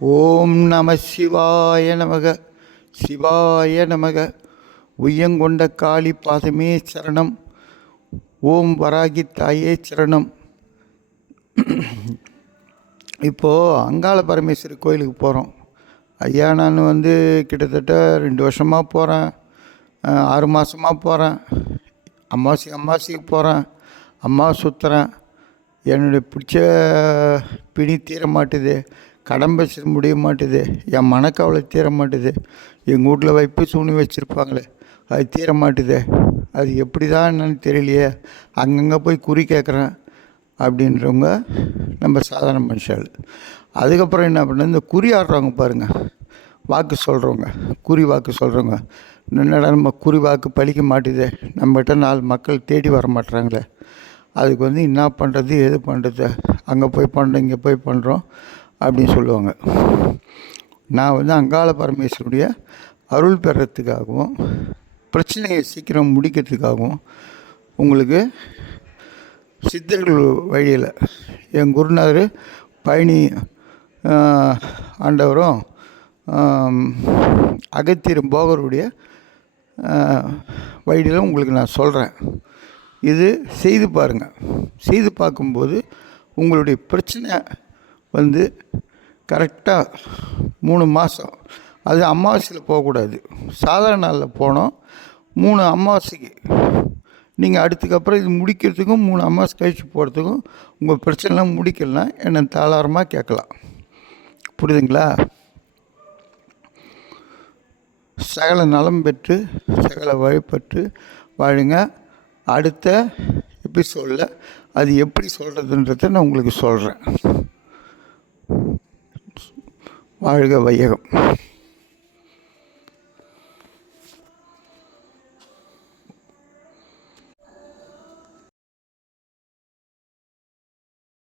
ஓம் நம சிவாய நமக. சிவாய நமக. உய்யங்கொண்ட காளி பாதமே சரணம். ஓம் வராகி தாயே சரணம். இப்போது அங்காள பரமேஸ்வரி கோயிலுக்கு போகிறோம். ஐயா, நான் கிட்டத்தட்ட 2 வருஷமாக போகிறேன், 6 மாதமாக போகிறேன். அமாவாசைக்கு போகிறேன், அம்மா சுற்றுறேன். என்னுடைய பிடிச்ச பிணி தீர மாட்டுது, கடம்பை முடிய மாட்டுது, என் மனக்கவலை தீர மாட்டுது. எங்கள் வீட்டில் வைப்பு சூனி வச்சுருப்பாங்களே, அது தீர மாட்டுது. அது எப்படி தான் என்னன்னு தெரியலையே. அங்கங்கே போய் குறி கேட்குறேன் அப்படின்றவங்க நம்ம சாதாரண மனுஷாள். அதுக்கப்புறம் என்ன பண்ண, இந்த குறி ஆடுறவங்க பாருங்கள், வாக்கு சொல்கிறவங்க, குறி வாக்கு சொல்கிறவங்க. என்னடா நம்ம குறி வாக்கு பழிக்க மாட்டுது, நம்மகிட்ட 4 மக்கள் தேடி வர மாட்டுறாங்களே, அதுக்கு என்ன பண்ணுறது எது பண்ணுறது, அங்கே போய் பண்ணுறோம் இங்கே போய் பண்ணுறோம் அப்படின்னு சொல்லுவாங்க. நான் அங்காள பரமேஸ்வருடைய அருள் பெறத்துக்காகவும் பிரச்சனையை சீக்கிரம் முடிக்கிறதுக்காகவும் உங்களுக்கு சித்தர்கள் வழியில் என் குருநாதர் பழனி ஆண்டவரும் அகத்தியர் போகருடைய வழியில் உங்களுக்கு நான் சொல்கிறேன். இது செய்து பாருங்கள். செய்து பார்க்கும்போது உங்களுடைய பிரச்சனை கரெக்டாக 3 மாதம், அது அமாவாசையில் போகக்கூடாது, சாதாரண நாளில் போனோம். 3 அமாவாசைக்கு நீங்கள் அடுத்துக்கப்புறம் இது முடிக்கிறதுக்கும் 3 அமாவாசை கழித்து போகிறதுக்கும் உங்கள் பிரச்சனைலாம் முடிக்கலாம். என்னை தாளாரமாக கேட்கலாம். புரியுதுங்களா? சகல நலம் பெற்று சகல வழிபட்டு வாழுங்க. அடுத்த எபிசோடில் அது எப்படி சொல்கிறதுன்றதை நான் உங்களுக்கு சொல்கிறேன். வாழ்க வையகம்.